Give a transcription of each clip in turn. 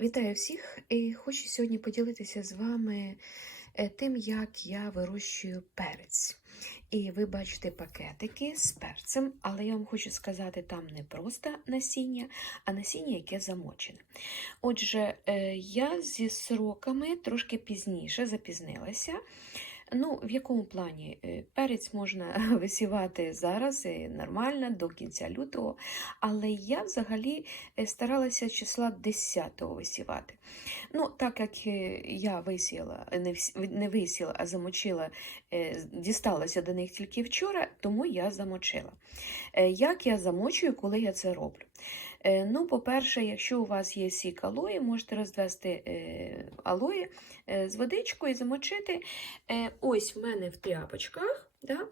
Вітаю всіх і хочу сьогодні поділитися з вами е, тим, як я вирощую перець. І ви бачите пакетики з перцем, але я вам хочу сказати, там не просто насіння, а насіння, яке замочене. Отже, е, я зі сроками трошки пізніше запізнилася. Ну, в якому плані? Е, Перець можна висівати зараз і нормально до кінця лютого, але я взагалі е, старалася числа 10-го висівати. Ну, так як е, я висіяла, не, висіяла, а замочила, е, дісталася до них тільки вчора, тому я замочила. Е, Як я замочую, коли я це роблю? Е, Ну, по-перше, якщо у вас є сік алої, можете розвести е, алої е, з водичкою і замочити. Ось в мене в тряпочках. Да?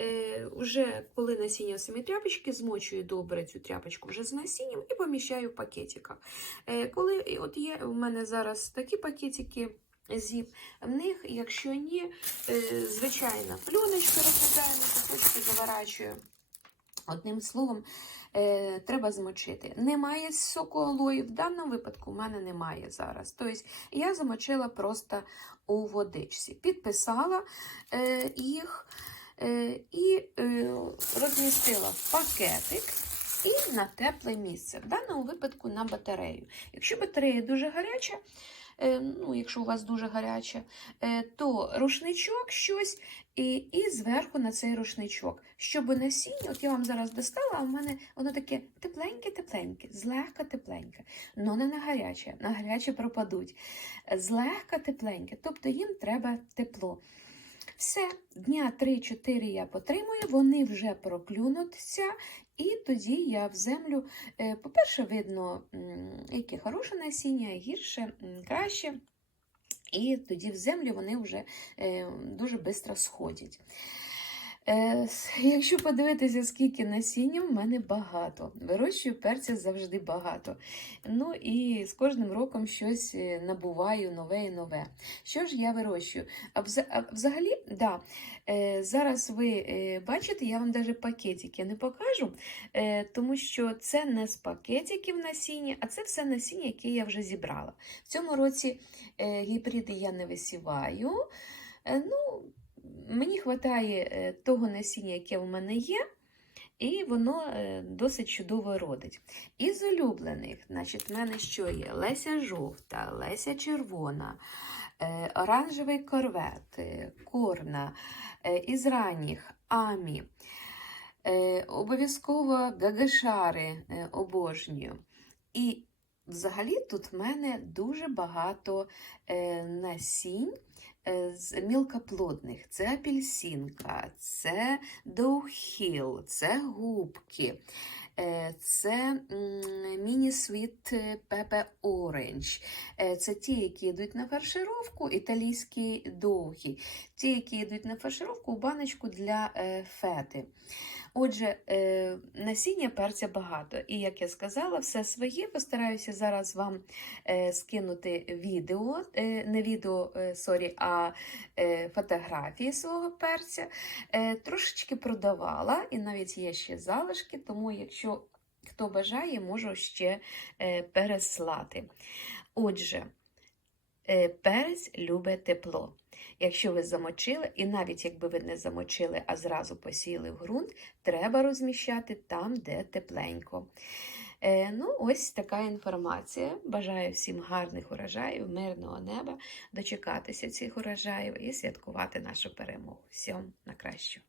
Е, Уже коли насіння самі тряпочки, змочую добре цю тряпочку вже з насінням і поміщаю в пакетиках. Е, Коли от є в мене зараз такі пакетики. Зіп. В них, якщо ні, е, звичайна пленочка на кусочки. Одним словом, е, треба змочити. Немає соку алої, в даному випадку в мене немає зараз. Тобто я замочила просто у водичці. Підписала е, їх е, і е, розмістила в пакетик і на тепле місце. В даному випадку на батарею. Якщо батарея дуже гаряча, ну, якщо у вас дуже гаряча, е, то рушничок щось і, і зверху на цей рушничок, щоб насіння, от я вам зараз достала, а в мене воно таке тепленьке-тепленьке, злегка тепленьке, але не на гаряче, на гаряче пропадуть. Злегка тепленьке, тобто їм треба тепло. Все, дня 3-4 я потримую, вони вже проклюнуться, і тоді я в землю, е, по-перше, видно, яке хороше насіння, гірше, краще. І тоді в землю вони вже е, дуже швидко сходять. Е, якщо подивитися, скільки насіння, в мене багато. Вирощую перця завжди багато. Ну і з кожним роком щось е, набуваю нове і нове. Що ж я вирощую? Взагалі, да, е, зараз ви бачите, я вам навіть пакетики не покажу, тому що це не з пакетиків насіння, а це все насіння, яке я вже зібрала. В цьому році гібриди я не висіваю. Ну, мені вистачає того насіння, яке у мене є, і воно е, досить чудово родить. Із улюблених, значить, в мене що є? Леся жовта, Леся червона, е, оранжевий корвет, е, корна, е, із ранніх амі. Е, Обов'язково гагашари е, обожнюю. І взагалі тут в мене дуже багато е, насінь е, з мілкоплодних. Це апельсинка, це доухіл, це губки. е, Це міні-світ пепе оранж. Це ті, які йдуть на фаршировку, італійські довгі. Ті, які йдуть на фаршировку, у баночку для е, фети. Отже, е, насіння перця багато. І, як я сказала, все своє. Постараюся зараз вам е, скинути відео, е, не відео, е, сорі, а е, фотографії свого перця. Е, Трошечки продавала, і навіть є ще залишки, тому якщо хто бажає, можу ще е, переслати. Отже, перець любить тепло. Якщо ви замочили, і навіть якби ви не замочили, а зразу посіяли в ґрунт, треба розміщати там, де тепленько. Е, ну, ось така інформація. Бажаю всім гарних урожаїв, мирного неба, дочекатися цих урожаїв і святкувати нашу перемогу. Всім на кращу.